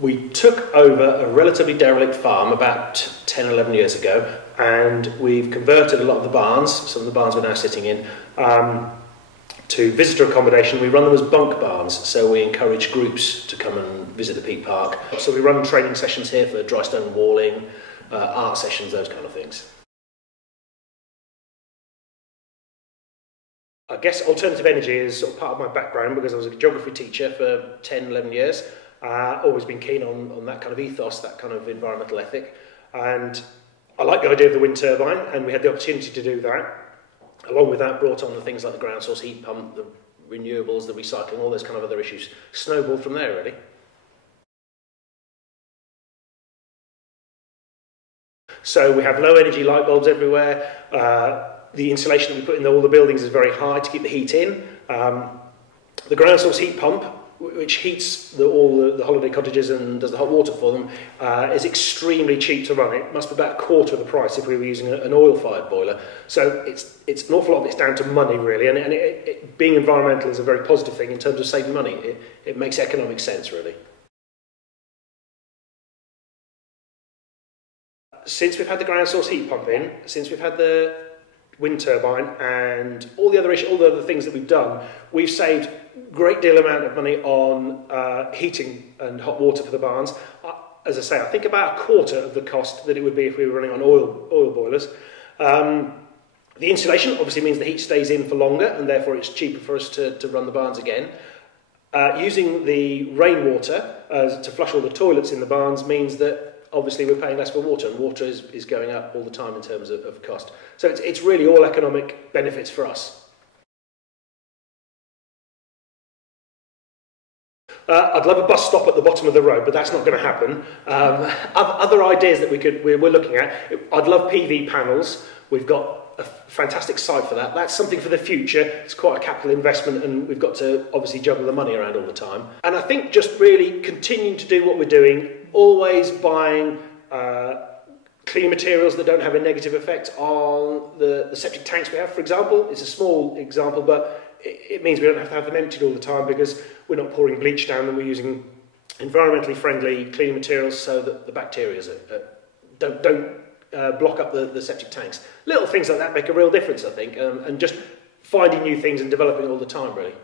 We took over a relatively derelict farm about 10 or 11 years ago, and we've converted a lot of the barns, some of the barns we're now sitting in, to visitor accommodation. We run them as bunk barns, so we encourage groups to come and visit the Peak Park. So we run training sessions here for dry stone walling, art sessions, those kind of things. I guess alternative energy is sort of part of my background because I was a geography teacher for 10, 11 years. Always been keen on that kind of ethos, that kind of environmental ethic. And I like the idea of the wind turbine, and we had the opportunity to do that. Along with that, brought on the things like the ground source heat pump, the renewables, the recycling, all those kind of other issues. Snowballed from there, really. So we have low energy light bulbs everywhere. The insulation that we put in all the buildings is very high to keep the heat in. The ground source heat pump, which heats all the holiday cottages and does the hot water for them, is extremely cheap to run. It must be about a quarter of the price if we were using an oil-fired boiler. So it's an awful lot of it's down to money, really, and being environmental is a very positive thing in terms of saving money. It makes economic sense, really. Since we've had the ground source heat pump in, since we've had the wind turbine and all the other things that we've done, we've saved a great deal amount of money on heating and hot water for the barns. As I say, I think about a quarter of the cost that it would be if we were running on oil boilers. The insulation obviously means the heat stays in for longer, and therefore it's cheaper for us to run the barns again. Using the rainwater to flush all the toilets in the barns means that obviously we're paying less for water, and water is going up all the time in terms of cost. So it's really all economic benefits for us. I'd love a bus stop at the bottom of the road, but that's not going to happen. Other ideas that we're looking at, I'd love PV panels. We've got a fantastic site for that. That's something for the future. It's quite a capital investment, and we've got to obviously juggle the money around all the time. And I think just really continuing to do what we're doing, always buying clean materials that don't have a negative effect on the septic tanks we have, for example. It's a small example, but it means we don't have to have them emptied all the time because we're not pouring bleach down them. We're using environmentally friendly clean materials so that the bacteria don't block up the septic tanks. Little things like that make a real difference, I think, and just finding new things and developing all the time, really.